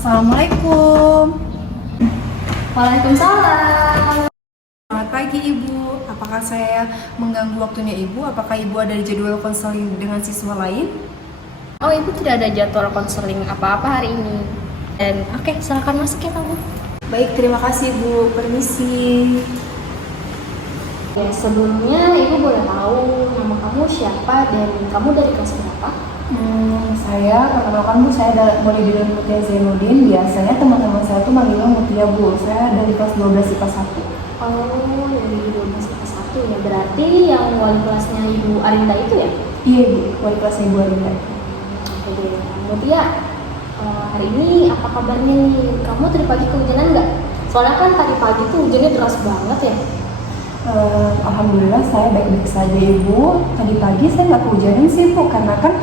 Assalamualaikum. Waalaikumsalam. Selamat pagi Ibu. Apakah saya mengganggu waktunya Ibu? Apakah Ibu ada di jadwal konseling dengan siswa lain? Oh, Ibu tidak ada jadwal konseling apa-apa hari ini. Dan oke, silakan masuk ya kamu. Baik, terima kasih Ibu. Permisi. Ya, sebelumnya Ibu boleh tahu nama kamu siapa dan kamu dari kelas berapa? Saya perkenalkan Bu, saya Maulidin Mutia Zainuddin. Biasanya teman-teman saya tuh manggilnya Mutia Bu. Saya dari kelas 12 IPA 1. Oh, dari 12 kelas 1 ya. Berarti yang wali kelasnya Ibu Arinda itu ya? Iya Bu, wali kelasnya Ibu Arinda. Oke deh, Mutia. Hari ini apa kabarnya nih? Kamu tadi pagi kehujanan nggak? Soalnya kan tadi pagi tuh hujannya deras banget ya. Alhamdulillah saya baik-baik saja Ibu. Tadi pagi saya nggak kehujanan sih Bu, karena kan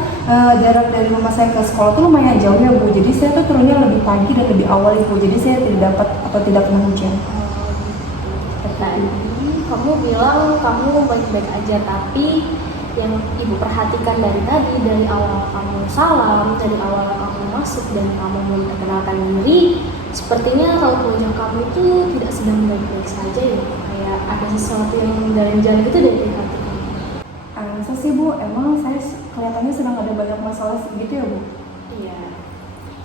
jarak dari rumah saya ke sekolah tuh lumayan jauh ya Bu. Jadi saya tuh turunnya lebih pagi dan lebih awal Ibu. Jadi saya tidak dapat atau tidak kena hujan. Tadi kamu bilang kamu baik-baik aja, tapi yang Ibu perhatikan dari tadi, dari awal kamu salam, dari awal kamu masuk dan kamu memperkenalkan diri, sepertinya raut wajah kamu itu tidak sedang baik-baik saja ya. Kayak ada sesuatu yang mengganjal gitu dari hati kamu. Masa sih Bu, emang saya kelihatannya sedang ada banyak masalah gitu ya Bu? Iya,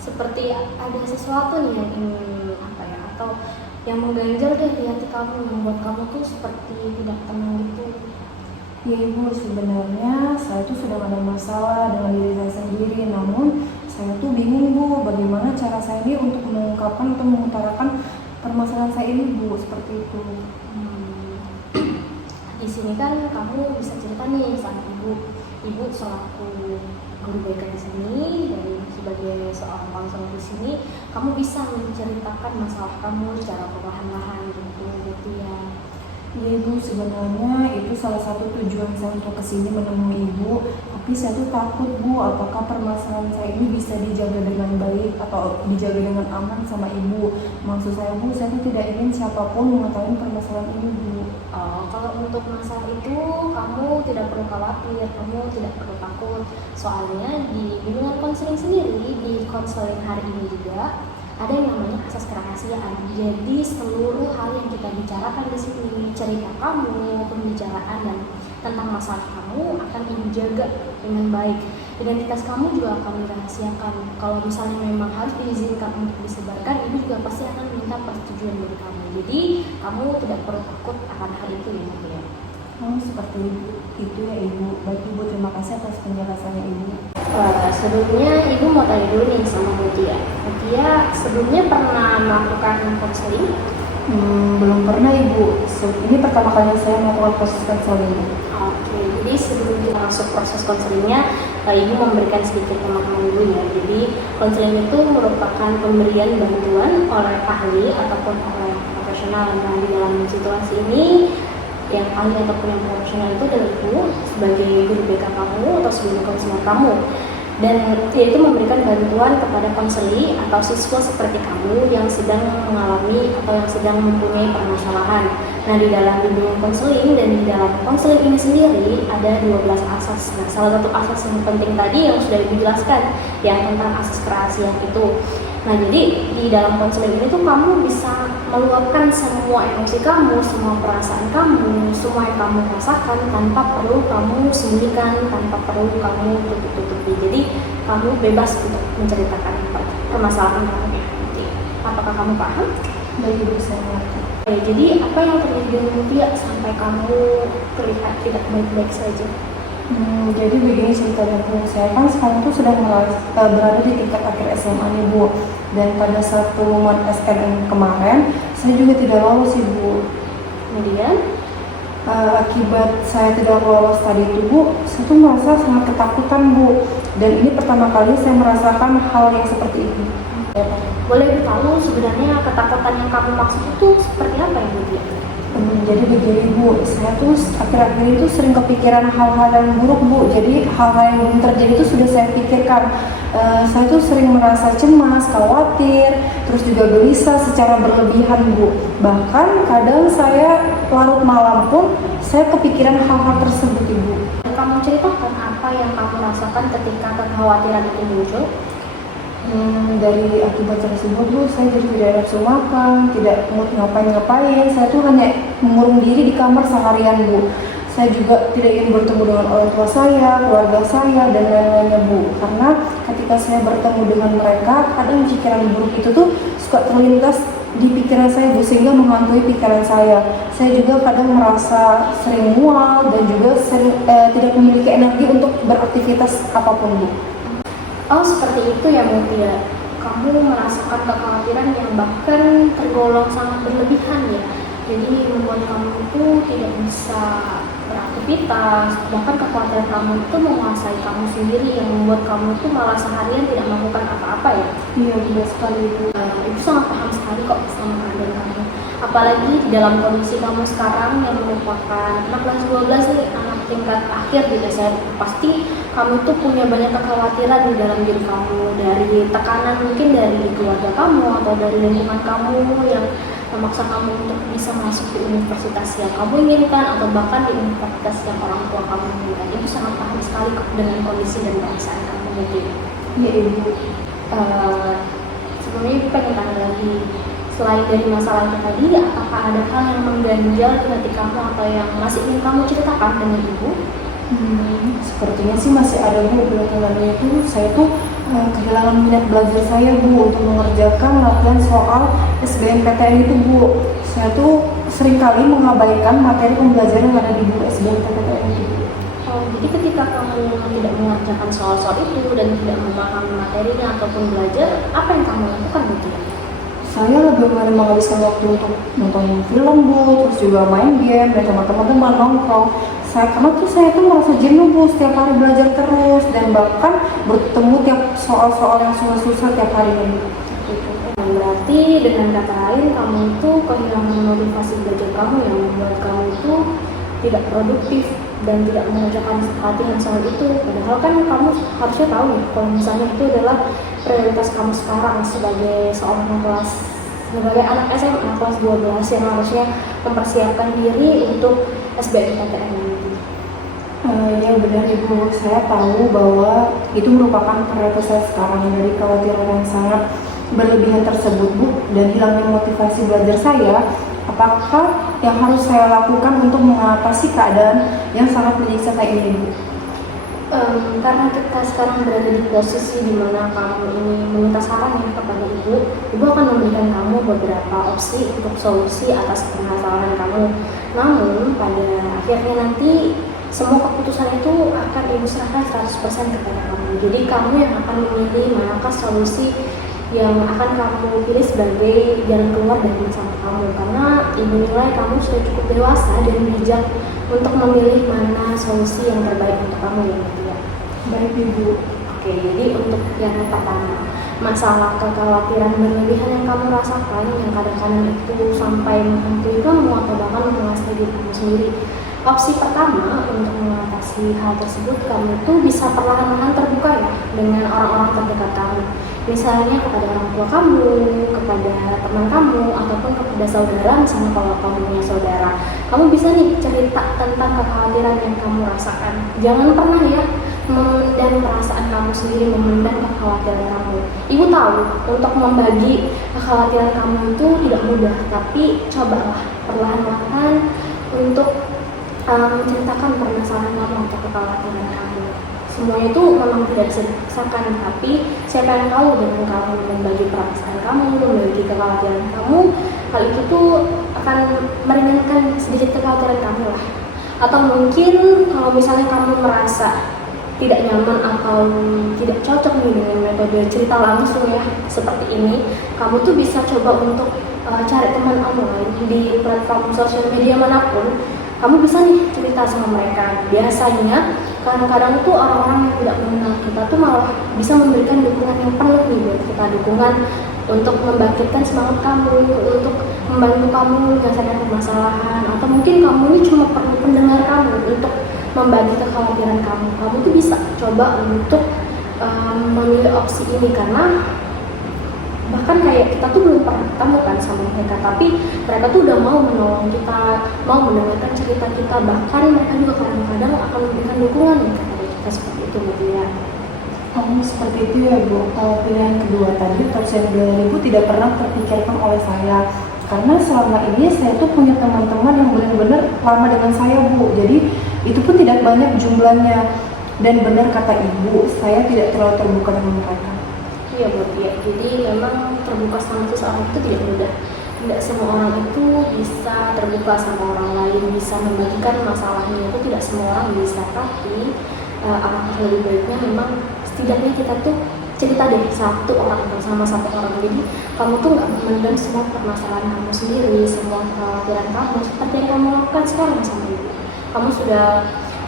seperti ada sesuatu nih yang ingin apa ya, atau yang mengganjal deh di hati kamu, yang membuat kamu tuh seperti tidak tenang gitu. Ya Ibu, sebenarnya saya tuh sedang ada masalah dengan diri saya sendiri. Namun saya tuh bingung Bu, bagaimana cara saya ini untuk mengungkapkan atau mengutarakan permasalahan saya ini Bu, seperti itu. Di sini kan kamu bisa cerita nih sama ibu selaku guru BK di sini, dan sebagai seorang konselor di sini, kamu bisa menceritakan masalah kamu secara perlahan-lahan gitu ya. Iya Ibu, sebenarnya itu salah satu tujuan saya untuk kesini menemui Ibu. Tapi saya tuh takut Bu, apakah permasalahan saya ini bisa dijaga dengan baik atau dijaga dengan aman sama Ibu. Maksud saya Bu, saya tuh tidak ingin siapapun mengetahui permasalahan ini Bu. Kalau untuk masalah itu kamu tidak perlu khawatir, kamu tidak perlu takut. Soalnya di bimbingan konseling sendiri, di konseling hari ini juga ada yang namanya asas kerahasiaan. Jadi seluruh hal yang kita bicarakan di sini, cerita kamu, pembicaraan dan tentang masalah kamu akan Ibu jaga dengan baik. Identitas kamu juga akan dirahasiakan. Kalau misalnya memang harus diizinkan untuk disebarkan, Ibu juga pasti akan minta persetujuan dari kamu. Jadi kamu tidak perlu takut akan hal itu ya. Oh, seperti itu ya Ibu. Baik Ibu, terima kasih atas penjelasannya Ibu. Sebelumnya Ibu mau tanya dulu nih sama Mutia. Mutia sebelumnya pernah melakukan konseling? Belum pernah Ibu. Ini pertama kali saya melakukan proses konseling. Oke, jadi sebelum kita masuk proses konselingnya, Ibu memberikan sedikit pemahaman dulu ya. Jadi konseling itu merupakan pemberian bantuan oleh ahli ataupun oleh profesional. Nah, di dalam situasi ini yang ahli ataupun yang profesional itu adalah Ibu sebagai guru BK kamu atau sebagai konselor kamu, dan yaitu memberikan bantuan kepada konseli atau siswa seperti kamu yang sedang mengalami atau yang sedang mempunyai permasalahan. Nah, di dalam bimbingan konseling dan di dalam konseling ini sendiri ada 12 asas. Nah, salah satu asas yang penting tadi yang sudah Ibu jelaskan, yang tentang asas kerahasiaan itu. Nah, jadi di dalam konseling ini tuh kamu bisa meluapkan semua emosi kamu, semua perasaan kamu, semua yang kamu rasakan tanpa perlu kamu sembunyikan, tanpa perlu kamu tutup-tutupi. Jadi kamu bebas untuk menceritakan permasalahan kamu. Apakah kamu paham? Baik Ibu, saya mengerti. Jadi apa yang terjadi dengan Mutia sampai kamu terlihat tidak baik-baik saja? Jadi begini ceritanya Bu, saya kan sekarang tuh sudah berada di tingkat akhir SMA nih Bu. Dan pada saat pengumuman SNM kemarin, saya juga tidak lolos sih Bu. Kemudian Akibat saya tidak lolos tadi itu Bu, saya tuh merasa sangat ketakutan Bu. Dan ini pertama kali saya merasakan hal yang seperti ini. boleh tahu sebenarnya ketakutan yang kamu maksud itu seperti apa ya Mutia? Jadi begini Bu, saya tuh akhir-akhir itu sering kepikiran hal-hal yang buruk Bu. Jadi hal-hal yang belum terjadi itu sudah saya pikirkan. Saya tuh sering merasa cemas, khawatir, terus juga gelisah secara berlebihan Bu. Bahkan kadang saya larut malam pun saya kepikiran hal-hal tersebut Ibu. Kamu ceritakan apa yang kamu rasakan ketika kekhawatiran itu muncul? Dari akibat tersebut Bu, saya jadi tidak nafsu makan, tidak mood ngapain-ngapain. Saya tuh hanya mengurung diri di kamar seharian Bu. Saya juga tidak ingin bertemu dengan orang tua saya, keluarga saya, dan lain-lainnya Bu. Karena ketika saya bertemu dengan mereka, kadang pikiran buruk itu tuh suka terlintas di pikiran saya Bu, sehingga menghantui pikiran saya. Saya juga kadang merasa sering mual dan juga tidak memiliki energi untuk beraktivitas apapun Bu. Oh, seperti itu ya Bu ya. Kamu merasakan kekhawatiran yang bahkan tergolong sangat berlebihan ya. Jadi membuat kamu itu tidak bisa beraktivitas, bahkan kekhawatiran kamu itu menguasai kamu sendiri yang membuat kamu itu malah seharian tidak melakukan apa-apa ya. Iya, benar sekali Bu. Ibu sangat paham sekali kok sama keadaan kamu. Apalagi di dalam kondisi kamu sekarang yang merupakan anak kelas 12 nih, anak tingkat akhir di SMP. Pasti kamu tuh punya banyak kekhawatiran di dalam diri kamu, dari tekanan mungkin dari keluarga kamu atau dari lingkungan kamu yang memaksa kamu untuk bisa masuk di universitas yang kamu inginkan atau bahkan di universitas yang orang tua kamu inginkan. Ibu sangat paham sekali kok dengan kondisi dan perasaan kamu mungkin. Iya Ibu. Sebelumnya Ibu pengen tanya lagi, selain dari masalah itu tadi, apakah ada hal yang mengganjal di hati kamu atau yang masih ingin kamu ceritakan dengan Ibu? Sepertinya sih masih ada Bu. Belakangan itu saya tuh kehilangan minat belajar saya Bu untuk mengerjakan latihan soal SBMPTN itu Bu. Saya tuh seringkali mengabaikan materi pembelajaran yang ada di buku SBMPTN itu. Oh, jadi ketika kamu tidak mengerjakan soal-soal itu dan tidak memahami materinya ataupun belajar, apa yang kamu lakukan gitu ya? Saya lebih menghabiskan waktu untuk nonton film Bu, terus juga main game dan sama teman-teman nongkrong. Karena saya tuh merasa jenuh Bu, setiap hari belajar terus dan bahkan bertemu tiap soal-soal yang susah-susah tiap hari Bu. Berarti dengan kata lain kamu itu kehilangan motivasi belajar kamu yang membuat kamu itu tidak produktif dan tidak mengerjakan latihan soal itu. Padahal kan kamu harusnya tahu nih kalau misalnya itu adalah prioritas kamu sekarang sebagai sebagai anak SMA kelas 12 yang harusnya mempersiapkan diri untuk SBMPTN nanti. Ya benar Ibu, saya tahu bahwa itu merupakan prioritas saya sekarang. Dari kekhawatiran yang sangat berlebihan tersebut Bu dan hilangnya motivasi belajar saya, apakah yang harus saya lakukan untuk mengatasi keadaan yang sangat menyiksa kayak ini Bu? Karena kita sekarang berada di posisi di mana kamu ini meminta saran ya kepada Ibu akan memberikan kamu beberapa opsi untuk solusi atas permasalahan kamu. Namun pada akhirnya nanti semua keputusan itu akan Ibu serahkan 100% kepada kamu. Jadi kamu yang akan memilih manakah solusi yang akan kamu pilih sebagai jalan keluar dari masalah kamu. Karena Ibu nilai kamu sudah cukup dewasa dan bijak untuk memilih mana solusi yang terbaik untuk kamu ya gitu ya. Baik Ibu. Oke, jadi untuk yang pertama, masalah kekhawatiran berlebihan yang kamu rasakan yang kadang-kadang itu sampai menghantui kamu atau bahkan menguasai diri kamu sendiri. Opsi pertama untuk mengatasi hal tersebut, kamu tuh bisa perlahan-lahan terbuka ya dengan orang-orang terdekat kamu. Misalnya kepada orang tua kamu, kepada teman kamu, ataupun kepada saudara, misalnya kalau kamu punya saudara. Kamu bisa nih cerita tentang kekhawatiran yang kamu rasakan. Jangan pernah ya memendam perasaan kamu sendiri, memendam kekhawatiran kamu. Ibu tahu untuk membagi kekhawatiran kamu itu tidak mudah, tapi cobalah perlahan-lahan untuk menceritakan permasalahan kamu atau kekhawatiran kamu. Semuanya itu memang tidak bisa dipaksakan, tapi siapa yang tahu dengan kamu membagi perasaan kamu, membagi kekhawatiran kamu, hal itu tuh akan meringankan sedikit kekhawatiran kamu lah. Atau mungkin kalau misalnya kamu merasa tidak nyaman atau tidak cocok nih dengan metode cerita langsung ya seperti ini, kamu tuh bisa coba untuk cari teman online di platform sosial media manapun. Kamu bisa nih cerita sama mereka. Biasanya kadang-kadang tuh orang-orang yang tidak mengenal kita tuh malah bisa memberikan dukungan yang penuh nih buat kita, dukungan untuk membangkitkan semangat kamu, untuk membantu kamu menyelesaikan permasalahan, atau mungkin kamu ini cuma perlu pendengar kamu untuk membagi kekhawatiran kamu. Kamu tuh bisa coba untuk memilih opsi ini karena bahkan kayak kita tuh belum pernah ketemu kan sama mereka, tapi mereka tuh udah mau menolong kita, mau mendengarkan cerita kita, bahkan mereka juga kadang-kadang akan memberikan dukungan kepada kita seperti itu gitu ya. Oh, seperti itu ya Bu. Kalau pilihan kedua tadi, opsi yang dari Ibu tidak pernah terpikirkan oleh saya. Karena selama ini saya tuh punya teman-teman yang benar-benar lama dengan saya Bu. Jadi itu pun tidak banyak jumlahnya. Dan benar kata Ibu, saya tidak terlalu terbuka dengan mereka. Iya Bu, ya. Jadi memang terbuka sama seseorang itu tidak mudah. Tidak semua orang itu bisa terbuka sama orang lain, bisa membagikan masalahnya, itu tidak semua orang bisa. Tapi alangkah lebih baiknya memang setidaknya kita tuh cerita deh satu orang bersama satu orang. Jadi kamu tuh nggak memendam semua permasalahan kamu sendiri, semua kekhawatiran kamu seperti yang kamu lakukan sekarang sama ibu. Kamu sudah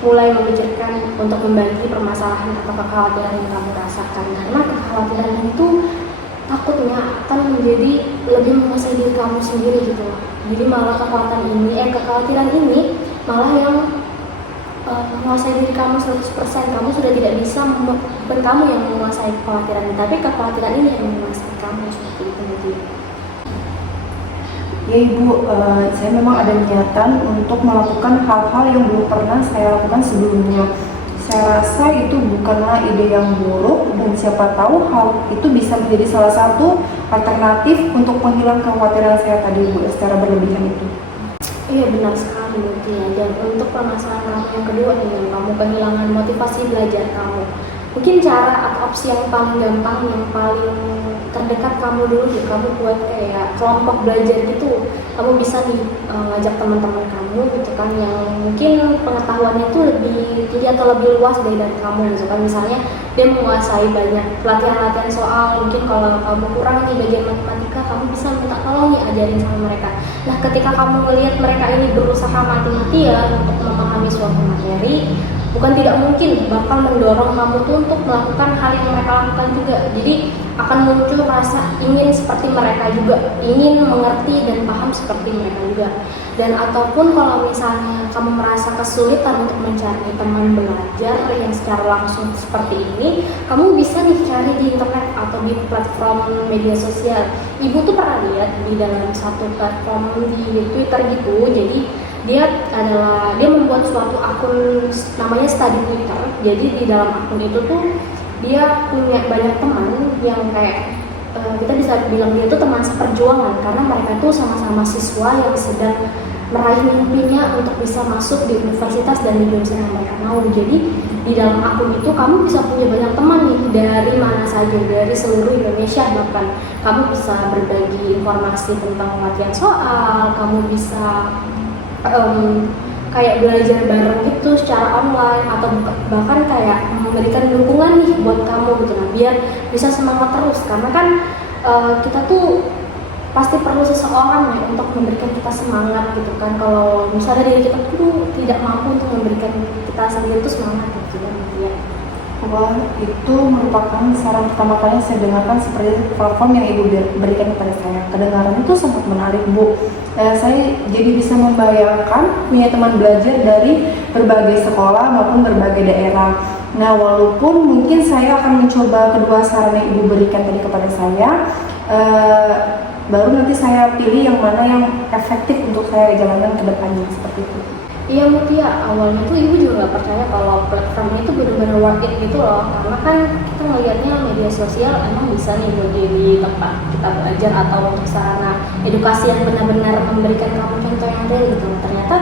mulai memikirkan untuk membagi permasalahan atau kekhawatiran yang kamu rasakan, karena kekhawatiran itu takutnya akan menjadi lebih menguasai diri kamu sendiri gitu loh. Jadi malah kekhawatiran ini malah yang menguasai diri kamu 100%. Kamu sudah tidak bisa, bukan kamu yang menguasai kekhawatiran ini, tapi kekhawatiran ini yang menguasai kamu, seperti itu gitu. Ya Ibu, saya memang ada niatan untuk melakukan hal-hal yang belum pernah saya lakukan sebelumnya. Saya rasa itu bukanlah ide yang buruk, dan siapa tahu hal itu bisa menjadi salah satu alternatif untuk menghilang kekhawatiran saya tadi Bu, secara berlebihan itu. Iya benar sekali ya. Dan untuk permasalahan kamu yang kedua nih, yang kamu kehilangan motivasi belajar kamu, mungkin cara atau opsi yang paling gampang, yang paling terdekat kamu dulu ya, kamu buat kayak kelompok belajar gitu. Kamu bisa nih ngajak teman-teman kamu gitu kan, yang mungkin pengetahuannya itu lebih tinggi atau lebih luas dari kamu gitu kan. Misalnya dia menguasai banyak latihan-latihan soal, mungkin kalau kamu kurang nih bagian matematika, kamu bisa minta tolong nih ajarin sama mereka. Nah ketika kamu melihat mereka ini berusaha mati-matian untuk memahami suatu materi, bukan tidak mungkin bakal mendorong kamu tuh untuk melakukan hal yang mereka lakukan juga. Jadi akan muncul rasa ingin seperti mereka juga, ingin mengerti dan paham seperti mereka juga. Dan ataupun kalau misalnya kamu merasa kesulitan untuk mencari teman belajar yang secara langsung seperti ini, kamu bisa nih cari di internet atau di platform media sosial. Ibu tuh pernah lihat di dalam satu platform di Twitter gitu, jadi dia membuat suatu akun namanya Study Twitter. Jadi di dalam akun itu tuh dia punya banyak teman yang kayak kita bisa bilang dia tuh teman seperjuangan, karena mereka tuh sama-sama siswa yang sedang meraih mimpinya untuk bisa masuk di universitas dan di jurusan yang mereka mau. Jadi di dalam akun itu kamu bisa punya banyak teman nih dari mana saja, dari seluruh Indonesia. Bahkan kamu bisa berbagi informasi tentang latihan soal, kamu bisa kayak belajar bareng gitu secara online, atau bahkan kayak memberikan dukungan nih buat kamu gitu, nah biar bisa semangat terus. Karena kan kita tuh pasti perlu seseorang ya untuk memberikan kita semangat gitu kan. Kalau misalnya diri kita tuh tidak mampu untuk memberikan kita sendiri tuh semangat gitu kan ya. Wah, itu merupakan saran pertama kali yang saya dengarkan seperti platform yang Ibu berikan kepada saya. Kedengaran itu sangat menarik Bu. Saya jadi bisa membayangkan punya teman belajar dari berbagai sekolah maupun berbagai daerah. Nah, walaupun mungkin saya akan mencoba kedua saran yang Ibu berikan tadi kepada saya, baru nanti saya pilih yang mana yang efektif untuk saya jalankan ke depannya, seperti itu. Iya Mutia, awalnya tuh ibu juga nggak percaya kalau platform itu benar-benar worth it gitu loh, karena kan kita melihatnya media sosial emang bisa nih menjadi tempat kita belajar atau untuk sarana edukasi yang benar-benar memberikan kamu contoh yang real gitu. Ternyata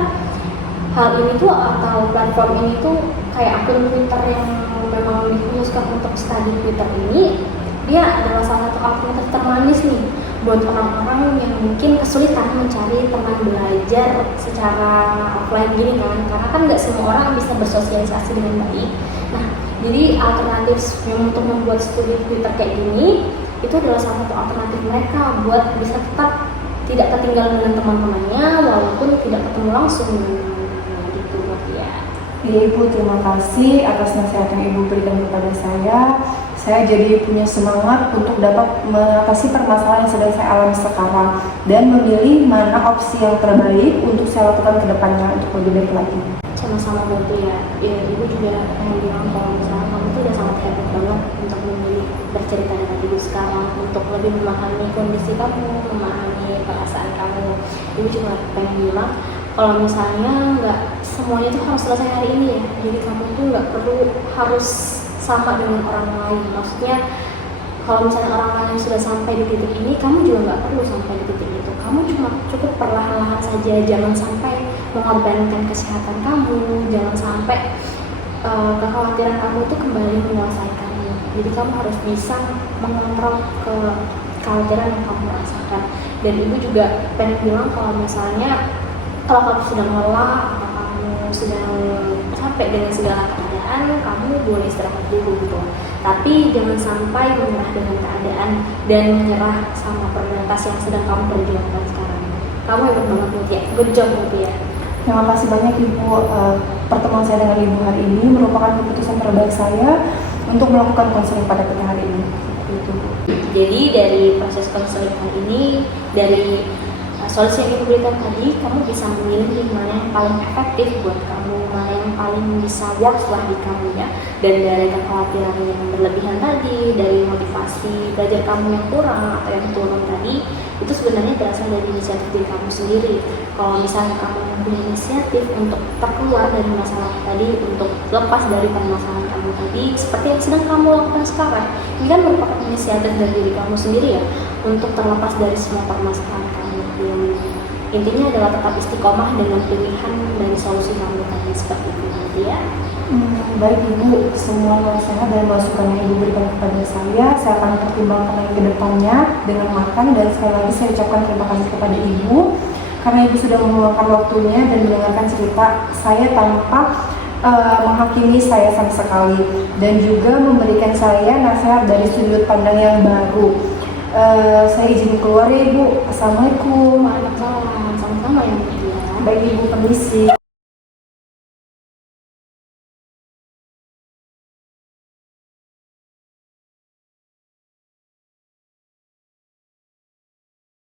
hal ini tuh atau platform ini tuh kayak akun Twitter yang memang dikhususkan untuk study Twitter ini, dia adalah salah satu alternatif termanis nih buat orang-orang yang mungkin kesulitan mencari teman belajar secara offline gini kan, karena kan nggak semua orang bisa bersosialisasi dengan baik. Nah, jadi alternatif yang untuk membuat studi Twitter kayak gini itu adalah salah satu alternatif mereka buat bisa tetap tidak ketinggalan dengan teman-temannya walaupun tidak ketemu langsung gitu ya. Iya Ibu, terima kasih atas nasihat yang Ibu berikan kepada saya. Saya jadi punya semangat untuk dapat mengatasi permasalahan yang sedang saya alami sekarang dan memilih mana opsi yang terbaik untuk saya lakukan ke depannya untuk lebih baik lagi. Sama-sama Bu ya. Ibu juga pengen bilang kalau misalnya kamu tuh udah sangat hebat banget untuk memilih bercerita dengan ibu sekarang, untuk lebih memahami kondisi kamu, memahami perasaan kamu. Ibu cuma pengen bilang kalau misalnya nggak semuanya tuh harus selesai hari ini ya. Jadi kamu tuh nggak perlu harus sama dengan orang lain. Maksudnya kalau misalnya orang lain sudah sampai di titik ini, kamu juga nggak perlu sampai di titik itu. Kamu cuma cukup perlahan-lahan saja, jangan sampai mengorbankan kesehatan kamu, jangan sampai kekhawatiran kamu itu kembali menguasai kamu. Jadi kamu harus bisa mengontrol kekhawatiran yang kamu rasakan. Dan ibu juga pengen bilang kalau misalnya kalau kamu sedang lelah atau kamu sedang capek dengan segala keadaan, kamu boleh istirahat dulu gitu. Tapi jangan sampai menyerah dengan keadaan dan menyerah sama prioritas yang sedang kamu perjuangkan sekarang. Kamu hebat banget Mutia, good job Mutia. Terima kasih banyak Ibu. Pertemuan saya dengan Ibu hari ini merupakan keputusan terbaik saya untuk melakukan konseling pada kita hari ini. Seperti itu. Jadi dari proses konseling kali ini, dari solusi yang Ibu berikan tadi, kamu bisa memilih mana yang paling efektif buat kamu, mana yang paling bisa works lah di kamu ya. Dan dari kekhawatiran yang berlebihan tadi, dari motivasi belajar kamu yang kurang atau yang turun tadi, itu sebenarnya berasal dari inisiatif diri kamu sendiri. Kalau misalnya kamu punya inisiatif untuk terkeluar dari masalah tadi, untuk lepas dari permasalahan kamu tadi, seperti yang sedang kamu lakukan sekarang, ini kan merupakan inisiatif dari diri kamu sendiri ya, untuk terlepas dari semua permasalahan kamu. Yang intinya adalah tetap istiqomah dengan pilihan dari solusi kamu tadi, seperti itu nanti ya. Baik Ibu, semua nasihat dan masukan yang Ibu berikan kepada saya akan pertimbangkan lagi ke depannya dengan matang. Dan sekali lagi saya ucapkan terima kasih kepada Ibu karena Ibu sudah meluangkan waktunya dan mendengarkan cerita saya tanpa menghakimi saya sama sekali, dan juga memberikan saya nasihat dari sudut pandang yang baru. Saya izin keluar ya Ibu. Assalamualaikum. Waalaikumsalam, sama-sama ya Mutia. Baik Ibu, permisi.